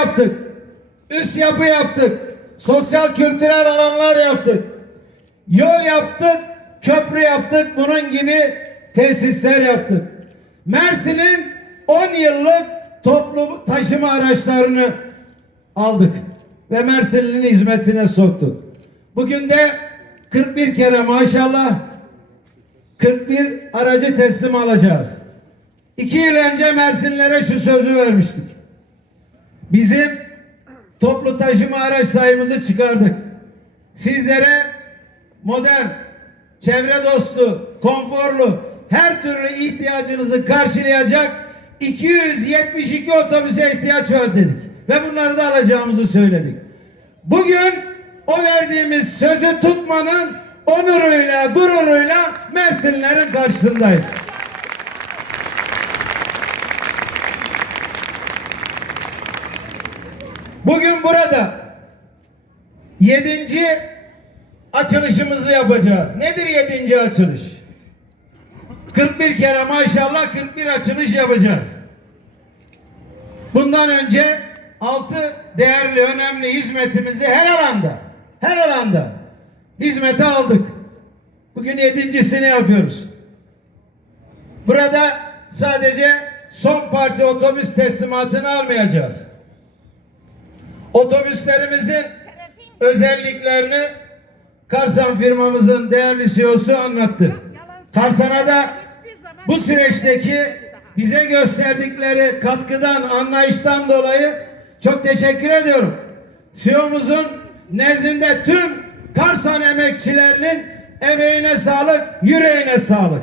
yaptık. Üst yapı yaptık. Sosyal kültürel alanlar yaptık. Yol yaptık, köprü yaptık, bunun gibi tesisler yaptık. Mersin'in 10 yıllık toplu taşıma araçlarını aldık ve Mersin'in hizmetine soktuk. Bugün de 41 kere maşallah 41 aracı teslim alacağız. İki yıl önce Mersinlere şu sözü vermiştik. Bizim toplu taşıma araç sayımızı çıkardık. Sizlere modern, çevre dostu, konforlu, her türlü ihtiyacınızı karşılayacak 272 otobüse ihtiyaç var dedik. Ve bunları da alacağımızı söyledik. Bugün o verdiğimiz sözü tutmanın onuruyla, gururuyla Mersinlerin karşısındayız. Bugün burada yedinci açılışımızı yapacağız. Nedir yedinci açılış? 41 kere maşallah 41 açılış yapacağız. Bundan önce altı değerli önemli hizmetimizi her alanda her alanda hizmete aldık. Bugün yedincisini yapıyoruz. Burada sadece son parti otobüs teslimatını almayacağız. Otobüslerimizin özelliklerini Karsan firmamızın değerli CEO'su anlattı. Karsan'a da bu süreçteki bize gösterdikleri katkıdan, anlayıştan dolayı çok teşekkür ediyorum. CEO'muzun nezdinde tüm Karsan emekçilerinin emeğine sağlık, yüreğine sağlık.